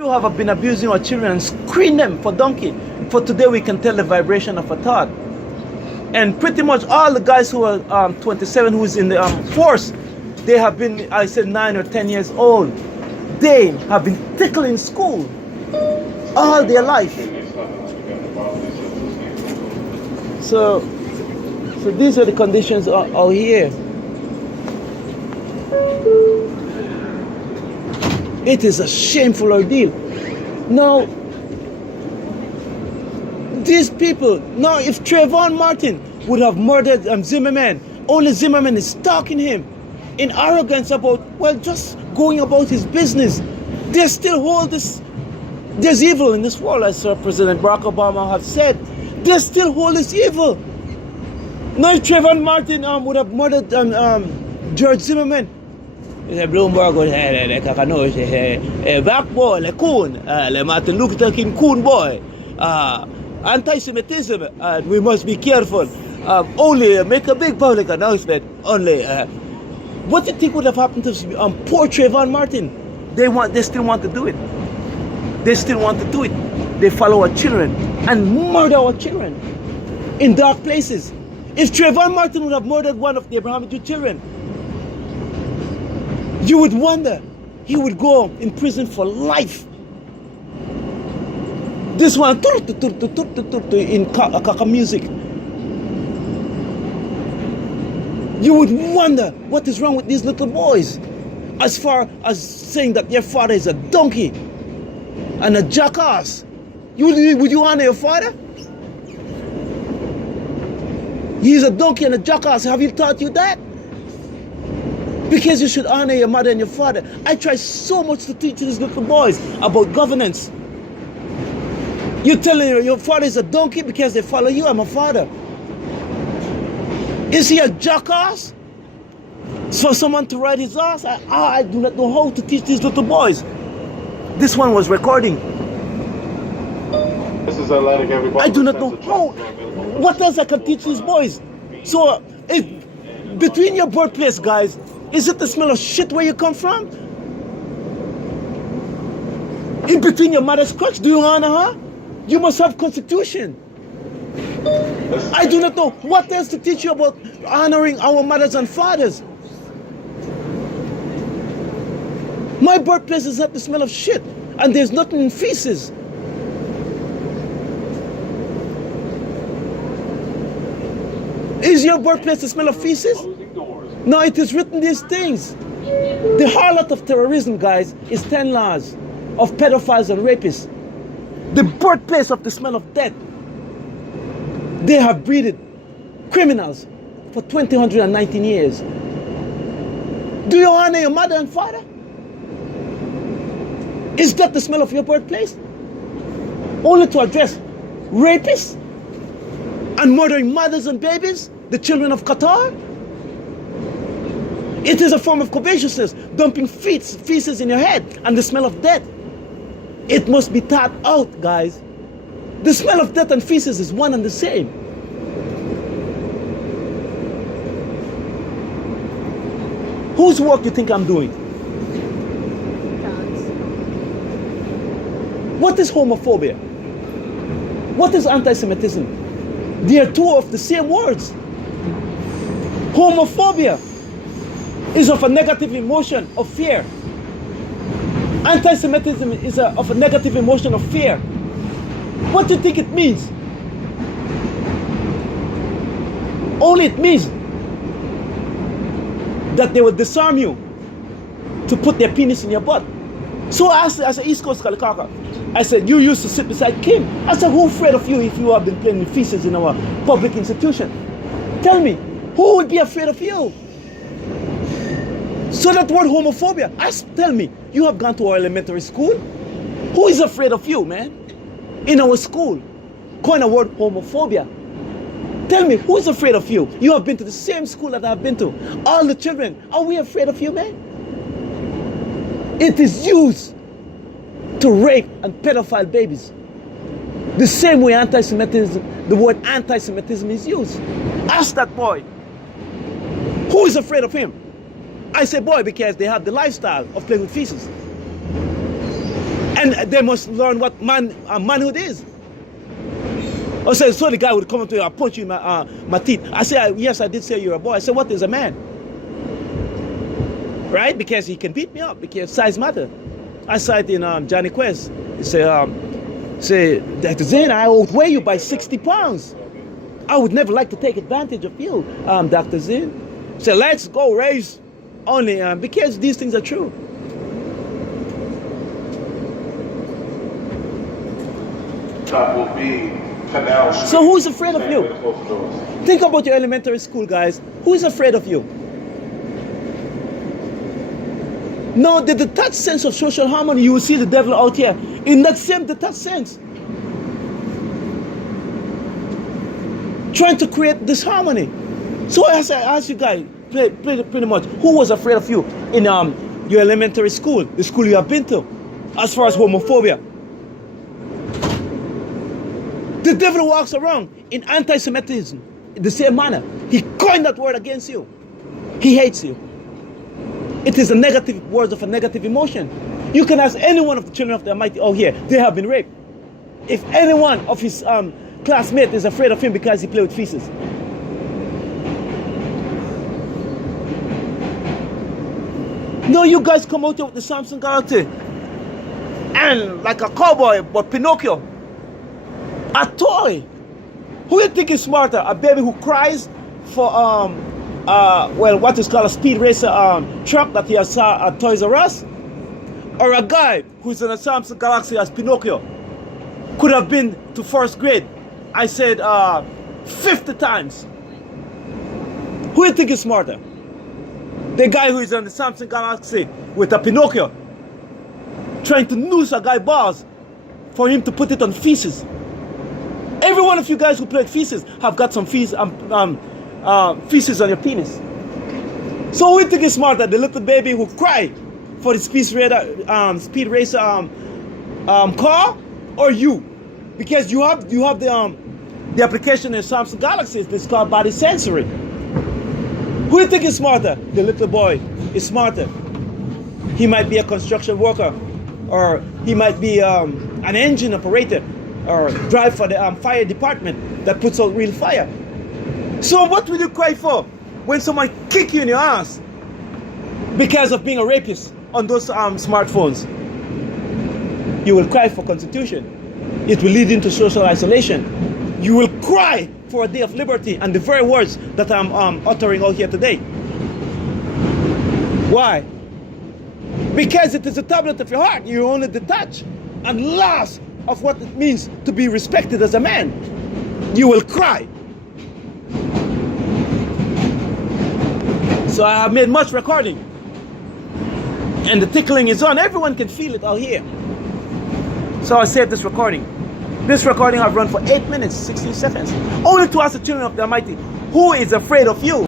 You have been abusing our children and screen them for donkey. For today we can tell the vibration of a thought. And pretty much all the guys who are 27 who's in the force, they have been, I said 9 or 10 years old. They have been tickled in school all their life. So these are the conditions out here. It is a shameful ordeal. Now, these people, now if Trayvon Martin would have murdered Zimmerman, only Zimmerman is stalking him in arrogance about, well, just going about his business. They still hold this, there's evil in this world, as President Barack Obama have said. They still hold this evil. Now if Trayvon Martin would have murdered George Zimmerman, Bloomberg would have black boy, le coon, le Martin Luther King coon boy, anti-Semitism, we must be careful. Only make a big public announcement. Only, what do you think would have happened to poor Trayvon Martin? They still want to do it. They still want to do it. They follow our children and murder our children in dark places. If Trayvon Martin would have murdered one of the Abrahamic Jew children, you would wonder, he would go in prison for life. This one, in kaka music. You would wonder what is wrong with these little boys, as far as saying that their father is a donkey and a jackass. Would you honor your father? He's a donkey and a jackass. Have you taught you that? Because you should honor your mother and your father. I try so much to teach these little boys about governance. You're telling your father is a donkey because they follow you. I'm a father. Is he a jackass? For someone to ride his ass? I do not know how to teach these little boys. This one was recording. This is Atlantic, everybody. I do not know how. What else I can teach these boys? So, between your birthplace, guys, is it the smell of shit where you come from? In between your mother's crotch, do you honor her? You must have constitution. I do not know what else to teach you about honoring our mothers and fathers. My birthplace is not the smell of shit, and there's nothing in feces. Is your birthplace the smell of feces? No, it is written these things. The harlot of terrorism, guys, is 10 laws of pedophiles and rapists. The birthplace of the smell of death. They have breeded criminals for 119 years. Do you honor your mother and father? Is that the smell of your birthplace? Only to address rapists and murdering mothers and babies, the children of Qatar? It is a form of covetousness, dumping feces in your head and the smell of death. It must be taught out, guys. The smell of death and feces is one and the same. Whose work do you think I'm doing? God's. What is homophobia? What is anti-Semitism? They are two of the same words. Homophobia is of a negative emotion of fear. Anti-Semitism is of a negative emotion of fear. What do you think it means? Only it means that they will disarm you to put their penis in your butt. So as an East Coast Kalikaka, I said, you used to sit beside Kim. I said, who's afraid of you if you have been playing with feces in our public institution? Tell me, who would be afraid of you? So that word homophobia, tell me, you have gone to our elementary school? Who is afraid of you, man? In our school, coin a word homophobia. Tell me, who is afraid of you? You have been to the same school that I've been to. All the children, are we afraid of you, man? It is used to rape and pedophile babies. The same way anti-Semitism, the word anti-Semitism is used. Ask that boy, who is afraid of him? I say boy because they have the lifestyle of playing with feces. And they must learn what manhood is. I said, so the guy would come up to you, I'll punch you in my teeth. I said, yes, I did say you're a boy. I said, what is a man? Right? Because he can beat me up, because size matter. I saw it in Johnny Quest. He said, Dr. Zane, I outweigh you by 60 pounds. I would never like to take advantage of you, Dr. Zane. So let's go race only because these things are true. That will be Canal Street. So who's afraid of you? Think about your elementary school, guys. Who's afraid of you? No, the detached sense of social harmony, you will see the devil out here in that same detached sense. Trying to create disharmony. So as I ask you guys, pretty much, who was afraid of you in your elementary school, the school you have been to, as far as homophobia? The devil walks around in anti-Semitism in the same manner. He coined that word against you. He hates you. It is a negative word of a negative emotion. You can ask any one of the children of the Almighty, oh here, they have been raped. If any one of his classmates is afraid of him because he played with feces. No, you guys come out here with the Samson Galaxy and like a cowboy, but Pinocchio. A toy. Who do you think is smarter? A baby who cries for what is called a speed racer truck that he has saw at Toys R Us? Or a guy who's in a Samsung Galaxy as Pinocchio? Could have been to first grade. I said 50 times. Who do you think is smarter? The guy who is on the Samsung Galaxy with a Pinocchio trying to noose a guy's balls for him to put it on feces. Every one of you guys who played feces have got some feces on your penis. So who do you think is smarter? The little baby who cried for the speed racer car, or you? Because you have the application in Samsung Galaxy. It's called body sensory. Who do you think is smarter? The little boy is smarter. He might be a construction worker, or he might be an engine operator, or drive for the fire department that puts out real fire. So what will you cry for when someone kick you in your ass because of being a rapist on those smartphones? You will cry for constitution. It will lead into social isolation. You will cry for a day of liberty and the very words that I'm uttering out here today. Why? Because it is a tablet of your heart. You only detach and lost of what it means to be respected as a man. You will cry. So I have made much recording, and the tickling is on. Everyone can feel it out here. So I saved this recording. This recording I've run for 8 minutes, 16 seconds, only to ask the children of the Almighty, who is afraid of you?